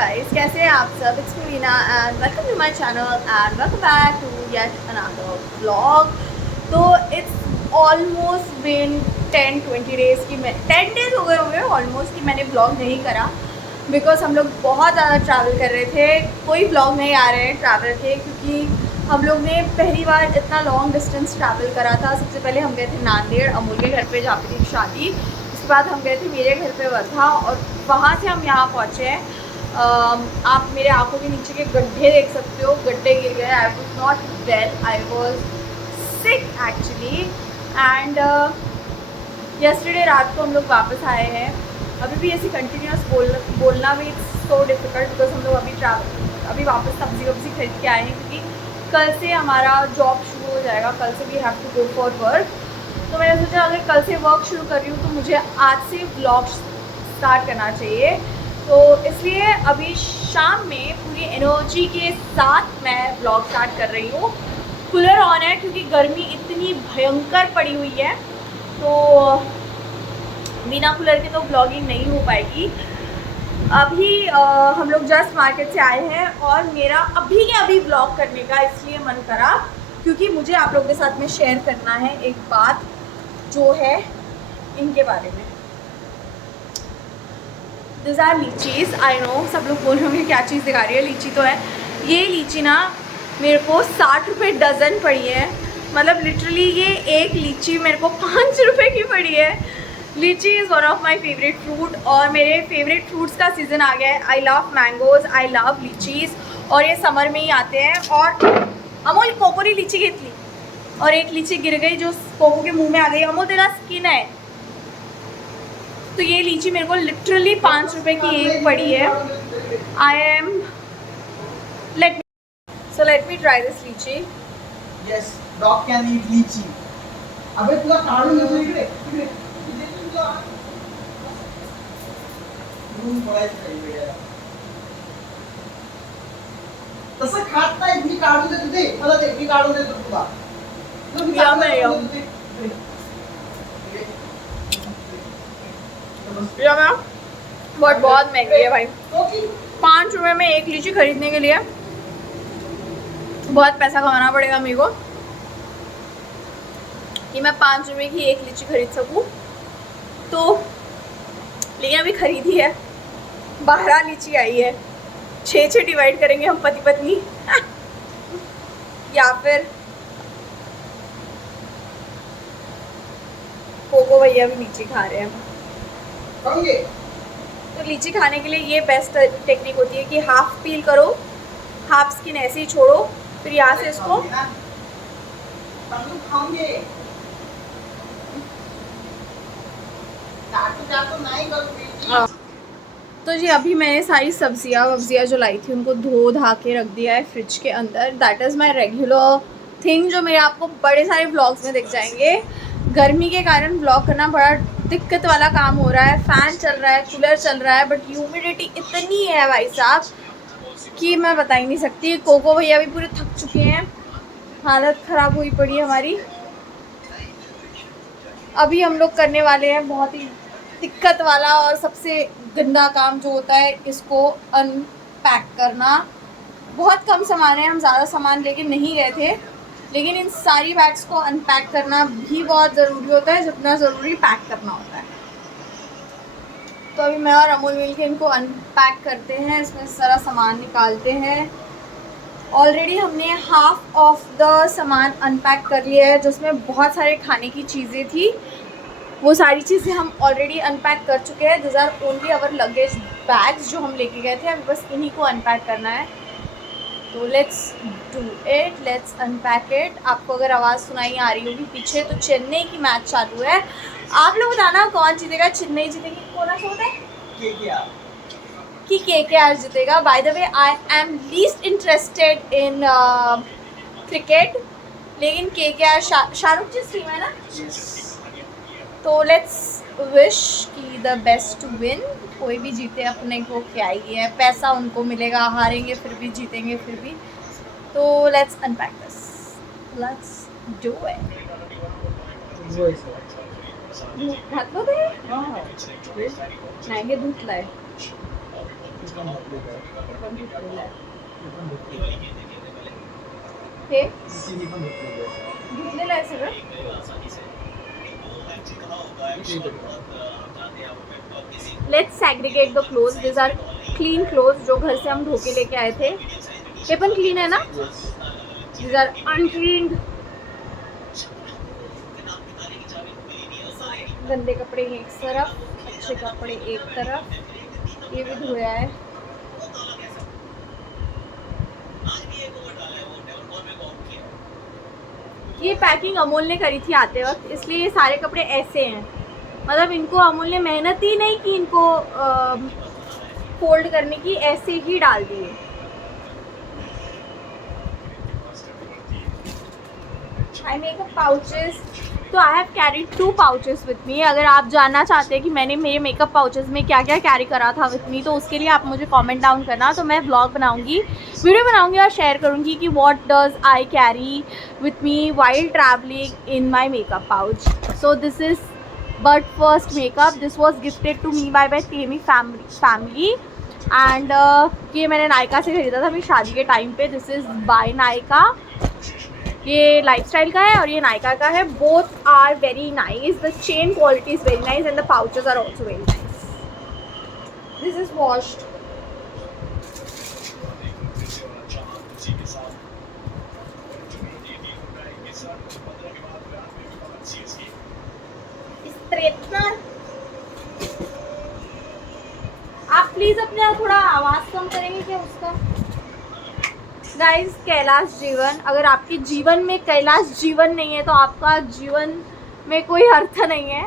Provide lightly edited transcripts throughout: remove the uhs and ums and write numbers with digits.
Guys, कैसे हैं आप सब? It's me Reena and welcome to my channel and welcome back to yet another vlog. तो इट्स ऑलमोस्ट बिन 10-20 डेज़ की 10 days हो गए होंगे ऑलमोस्ट कि मैंने व्लॉग नहीं करा, बिकॉज हम लोग बहुत ज़्यादा ट्रैवल कर रहे थे। कोई व्लॉग नहीं आ रहे हैं ट्रैवल के, क्योंकि हम लोग ने पहली बार इतना लॉन्ग डिस्टेंस ट्रैवल करा था। सबसे पहले हम गए थे नांदेड़ अमूल के घर पे, जहाँ पे थी शादी। उसके बाद हम गए थे मेरे घर पे वर्धा, और वहाँ से हम यहाँ पहुँचे हैं। आप मेरे आंखों के नीचे के गड्ढे देख सकते हो, गड्ढे गिर गए। I was not well, I was sick actually. And yesterday रात को हम लोग वापस आए हैं। अभी भी ऐसी कंटिन्यूस बोलना भी इट्स सो डिफ़िकल्ट, बिकॉज हम लोग अभी वापस सब्जी वब्जी खरीद के आए हैं, क्योंकि कल से हमारा जॉब शुरू हो जाएगा। कल से we have to go for work. तो मैंने सोचा अगर कल से वर्क शुरू कर रही हूँ तो मुझे आज से व्लॉग स्टार्ट करना चाहिए। तो इसलिए अभी शाम में पूरी एनर्जी के साथ मैं व्लॉग स्टार्ट कर रही हूँ। कूलर ऑन है क्योंकि गर्मी इतनी भयंकर पड़ी हुई है, तो बिना कूलर के तो व्लॉगिंग नहीं हो पाएगी। अभी हम लोग जस्ट मार्केट से आए हैं और मेरा अभी के अभी व्लॉग करने का इसलिए मन करा क्योंकि मुझे आप लोगों के साथ में शेयर करना है एक बात, जो है इनके बारे में। This are lychees. I know सब लोग बोल रहे होंगे क्या चीज़ दिखा रही है, लीची तो है। ये लीची ना मेरे को 60 रुपये डज़न पड़ी है। मतलब लिटरली ये एक लीची मेरे को 5 रुपये की पड़ी है। लीची is one of my favourite fruit, और मेरे फेवरेट फ्रूट्स का सीज़न आ गया है। I love mangoes, I love lychees, और ये समर में ही आते हैं। और अमूल कोकोरी लीची घेतली और एक लीची गिर गई जो कोको के मुंह में आ गई। अमूल तेरा स्किन है। तो ये लीची मेरे को लिटरली 5 रुपये की एक पड़ी है। I am let me try this लीची। यस, डॉग कैन ईट लीची। अबे तुला काढून देतो इकडे इकडे तुला रूम पडायचं काही वेळेला तसं खात नाही। मी काढून देतो ते मला दे, मी काढून देतो तुला। या मैं या बट बहुत महंगी है भाई। 5 रुपये में एक लीची खरीदने के लिए बहुत पैसा कमाना पड़ेगा मेरे को कि मैं 5 रुपये की एक लीची खरीद सकूं। तो लेकिन अभी खरीदी है, 12 लीची आई है। 6 डिवाइड करेंगे हम पति पत्नी या फिर कोको भैया भी लीची खा रहे हैं। तो लीची खाने के लिए ये बेस्ट टेक्निक होती है कि हाफ पील करो, हाफ स्किन ऐसे ही छोड़ो, फिर यहाँ से इसको तो जी अभी मैंने सारी सब्जियाँ जो लाई थी उनको धो धा के रख दिया है फ्रिज के अंदर। That is my regular thing, जो मेरे आपको बड़े सारे व्लॉग्स में दिख जाएंगे। गर्मी के कारण व्लॉग करना बड़ा दिक्कत वाला काम हो रहा है। फ़ैन चल रहा है, कूलर चल रहा है, बट ह्यूमिडिटी इतनी है भाई साहब कि मैं बता ही नहीं सकती। कोको भैया भी पूरे थक चुके हैं, हालत ख़राब हुई पड़ी है हमारी। अभी हम लोग करने वाले हैं बहुत ही दिक्कत वाला और सबसे गंदा काम, जो होता है इसको अनपैक करना। बहुत कम सामान है, हम ज़्यादा सामान लेके नहीं गए थे, लेकिन इन सारी बैग्स को अनपैक करना भी बहुत ज़रूरी होता है जितना ज़रूरी पैक करना होता है। तो अभी मैं और अमूल मिल के इनको अनपैक करते हैं, इसमें सारा सामान निकालते हैं। ऑलरेडी हमने हाफ ऑफ द सामान अनपैक कर लिया है, जिसमें बहुत सारे खाने की चीज़ें थी। वो सारी चीज़ें हम ऑलरेडी अनपैक कर चुके हैं। This are only our luggage bags जो हम लेके गए थे। अभी बस इन्हीं को अनपैक करना है। तो let's do it, let's unpack it. आपको अगर आवाज़ सुनाई आ रही होगी पीछे, तो चेन्नई की मैच चालू है। आप लोग बताना कौन जीतेगा, चेन्नई जीतेगी, कौन शोट है कि KKR जीतेगा। By the way I am least interested in cricket, लेकिन KKR शाहरुख जी टीम है ना। तो लेट्स विश की द बेस्ट टू विन। कोई भी जीते अपने को क्या ही है, पैसा उनको मिलेगा, हारेंगे फिर भी, जीतेंगे फिर भी। तो let's unpack this, let's do it. घातलं ते नाही, हे धुतलंय। पण धुतलेलं आहे. पण धुतलेलं आहे. हे पण धुतलेलं आहे. हे तिन्ही पण धुतलेलं आहे. धुतलेलं आहे सगळं. इथे इकडे. Let's segregate the clothes. This are clean clothes जो घर से हम धो के लेके आए थे. ये पण क्लीन है ना? Yes. These are uncleaned. गंदे कपड़े एक तरफ, अच्छे कपड़े एक तरफ. ये भी धोया है. ये पैकिंग अमोल ने करी थी आते वक्त, इसलिए ये सारे कपड़े ऐसे हैं. मतलब इनको अमोल ने मेहनत ही नहीं की इनको फोल्ड करने की, ऐसे ही डाल दिए. I makeup pouches. तो I have carried 2 pouches with me. अगर आप जानना चाहते हैं कि मैंने मेरे मेकअप पाउचेस में क्या क्या कैरी करा था विथ मी, तो उसके लिए आप मुझे कमेंट डाउन करना. तो मैं व्लॉग बनाऊंगी, वीडियो बनाऊंगी और शेयर करूंगी कि what does I carry with me while travelling in my makeup pouch. So this is but first makeup. This was gifted to me by Tammy family and ये मैंने नायका से खरीदा था मेरी शादी के टाइम पे. This is by Nykaa. ये लाइफस्टाइल का है और ये नायका का है. Both are very nice. The chain quality is very nice and the pouches are also very nice. This is washed. Straightener. आप प्लीज अपने थोड़ा आवाज़ कम करेंगे क्या उसका? गाइस, कैलाश जीवन. अगर आपके जीवन में कैलाश जीवन नहीं है तो आपका जीवन में कोई अर्थ नहीं है.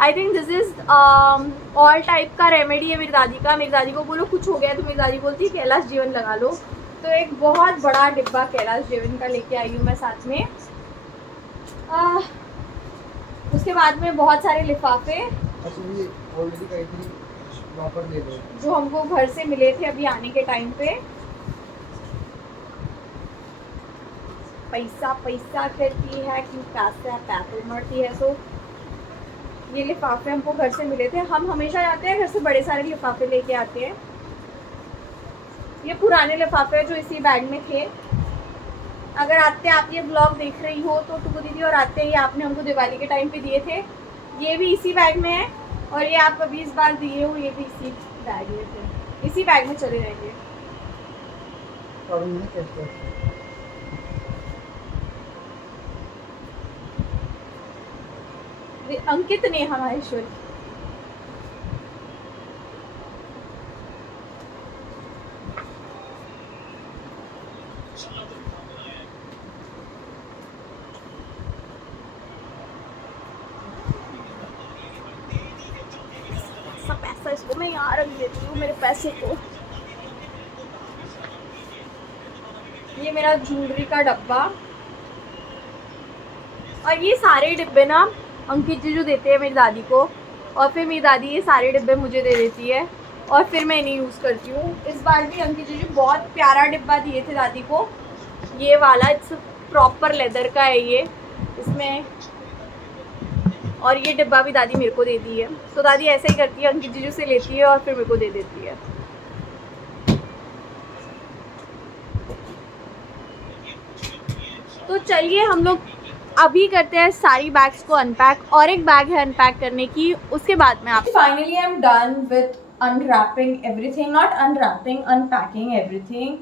I think this is all type का रेमेडी है मेरी दादी का. मेरी दादी को बोलो कुछ हो गया तो मेरी दादी बोलती है कैलाश जीवन लगा लो. तो एक बहुत बड़ा डिब्बा कैलाश जीवन का लेके आई हूँ मैं साथ में. उसके बाद में बहुत सारे लिफाफे जो हमको घर से मिले थे अभी आने के टाइम पे. पैसा पैसा करती है कि पैसा पैसे मरती है. सो ये लिफाफे हमको घर से मिले थे. हम हमेशा जाते हैं घर से बड़े सारे लिफाफे लेके आते हैं. ये पुराने लिफाफे जो इसी बैग में थे. अगर आते आप ये ब्लॉग देख रही हो तो टुकु दीदी और आते ही आपने हमको दिवाली के टाइम पे दिए थे. ये भी इसी बैग में है और ये आप अभी इस बार दिए हो ये भी इसी बैग में थे. इसी बैग में चले जाएंगे. अंकित नेहा माहेश्वरी. पैसा इसको मैं यहाँ रख देती हूँ, मेरे पैसे को. ये मेरा ज्वेलरी का डब्बा. और ये सारे डिब्बे ना अंकित जी जो देते हैं मेरी दादी को, और फिर मेरी दादी ये सारे डिब्बे मुझे दे देती है और फिर मैं इन्हें यूज़ करती हूँ. इस बार भी अंकित जी बहुत प्यारा डिब्बा दिए थे दादी को. ये वाला इट्स प्रॉपर लेदर का है ये इसमें. और ये डिब्बा भी दादी मेरे को देती है. तो दादी ऐसे ही करती है, अंकित जीजू से लेती है और फिर मेरे को दे देती है. तो चलिए हम लोग अभी करते हैं सारी बैग्स को अनपैक. और एक बैग है अनपैक करने की, उसके बाद में आप. Finally I am done with unwrapping everything. Not unwrapping, unpacking everything.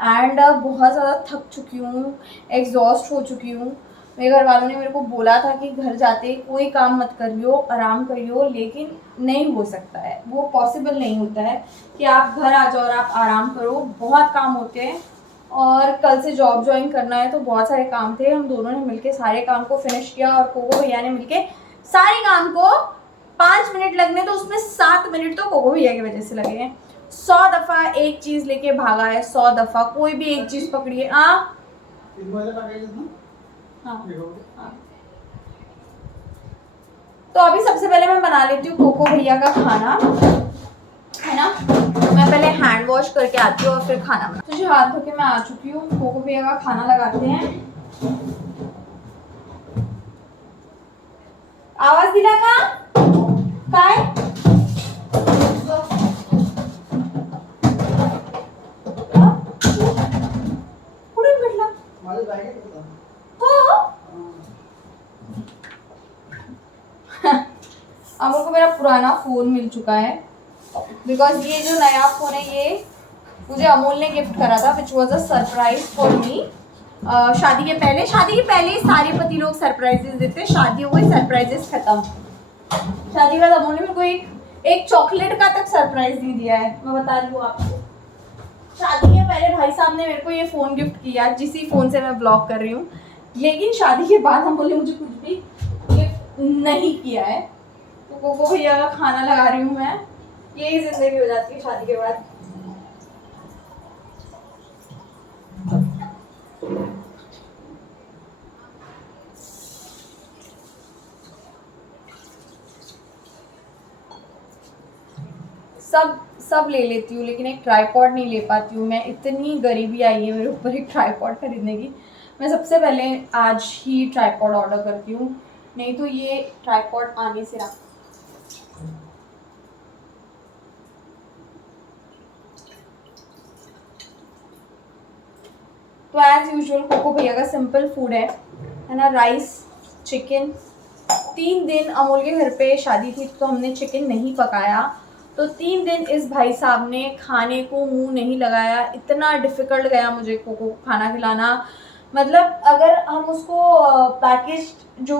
And बहुत ज़्यादा थक चुकी हूँ, एग्जॉस्ट हो चुकी हूँ. मेरे घर वालों ने मेरे को बोला था कि घर जाते कोई काम मत करियो, आराम करियो, लेकिन नहीं हो सकता है. वो पॉसिबल नहीं होता है कि आप घर आ जाओ और आप आराम करो. बहुत काम होते हैं और कल से जॉब ज्वाइन करना है तो बहुत सारे काम थे. हम दोनों ने मिलके सारे काम को फिनिश किया और कोको भैया ने मिलके सारे काम को 5 मिनट लगने तो उसमें 7 मिनट तो कोको भैया की वजह से लगे हैं. 100 दफ़ा एक चीज़ लेके भागा है. 100 दफ़ा कोई भी एक चीज़ पकड़िए. हाँ, तो अभी सबसे पहले मैं बना लेती हूँ कोको भैया का खाना, है ना. मैं पहले हैंड वॉश करके आती हूँ और फिर खाना बना. तो जो हाथ धो के मैं आ चुकी हूँ. कोको भैया का खाना लगाते हैं. आवाज दिला का काय मेरा पुराना फ़ोन मिल चुका है, बिकॉज ये जो नया फ़ोन है ये मुझे अमोल ने गिफ्ट करा था, which was a surprise for me. शादी के पहले सारे पति लोग सरप्राइजेस देते हैं, शादी हो गई सरप्राइजेस खत्म। शादी के बाद अमोल ने मेरे को एक चॉकलेट का तक सरप्राइज नहीं दिया है, मैं बता रही हूँ आपको। शादी के पहले भाई साहब ने मेरे को ये फ़ोन गिफ्ट किया, जिसी फ़ोन से मैं ब्लॉग कर रही हूँ, लेकिन शादी के बाद अमोल ने मुझे कुछ भी गिफ्ट नहीं किया है। तो कोको भैया का खाना लगा रही हूँ मैं, यही जिंदगी हो जाती है शादी के बाद। सब ले लेती हूँ, लेकिन एक ट्राइपॉड नहीं ले पाती हूँ मैं। इतनी गरीबी आई है मेरे ऊपर एक ट्राइपॉड खरीदने की। मैं सबसे पहले आज ही ट्राइपॉड ऑर्डर करती हूँ, नहीं तो ये ट्राइपॉड आने से रहा। तो एज यूजुअल कोको भैया का सिंपल फूड है ना, राइस, चिकन। 3 दिन अमोल के घर पे शादी थी तो हमने चिकन नहीं पकाया, तो 3 दिन इस भाई साहब ने खाने को मुंह नहीं लगाया। इतना डिफ़िकल्ट गया मुझे कोको को खाना खिलाना। मतलब अगर हम उसको पैकेज जो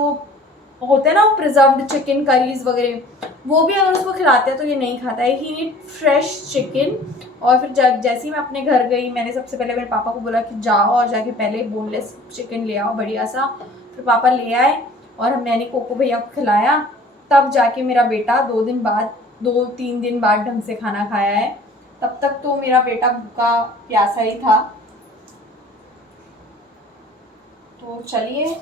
होते हैं ना, प्रिजर्व्ड चिकन करीज वगैरह, वो भी अगर उसको खिलाते हैं तो ये नहीं खाता है। ही नीड फ्रेश चिकन। और फिर जैसे ही मैं अपने घर गई, मैंने सबसे पहले मेरे पापा को बोला कि जाओ और जाके पहले बोनलेस चिकन ले आओ बढ़िया सा। फिर पापा ले आए और मैंने कोको भैया को खिलाया, तब जाके मेरा बेटा 2-3 दिन बाद ढंग से खाना खाया है। तब तक तो मेरा बेटा भूखा प्यासा ही था। तो चलिए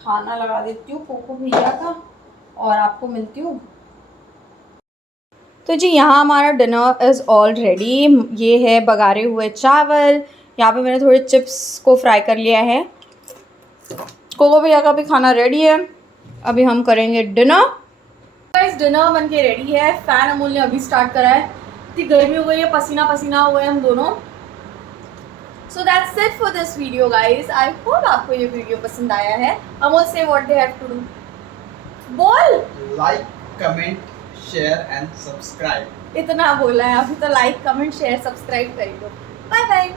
खाना लगा देती हूँ कोको भैया का और आपको मिलती हूँ। तो जी यहाँ हमारा डिनर इज़ ऑल रेडी। ये है बघारे हुए चावल, यहाँ पे मैंने थोड़े चिप्स को फ्राई कर लिया है। कोको भैया का भी खाना रेडी है, अभी हम करेंगे डिनर। गाइस डिनर बन के रेडी है। फ़ैन अमूल ने अभी स्टार्ट करा है। इतनी गर्मी हो गई है, पसीना पसीना हो गए हम दोनों। So that's it for this video guys. I hope आपको ये वीडियो पसंद आया है। अमूल से what they have to do, बोल। Like, comment, share and subscribe. इतना बोला है अभी तो, लाइक कमेंट शेयर सब्सक्राइब कर दो। Bye bye.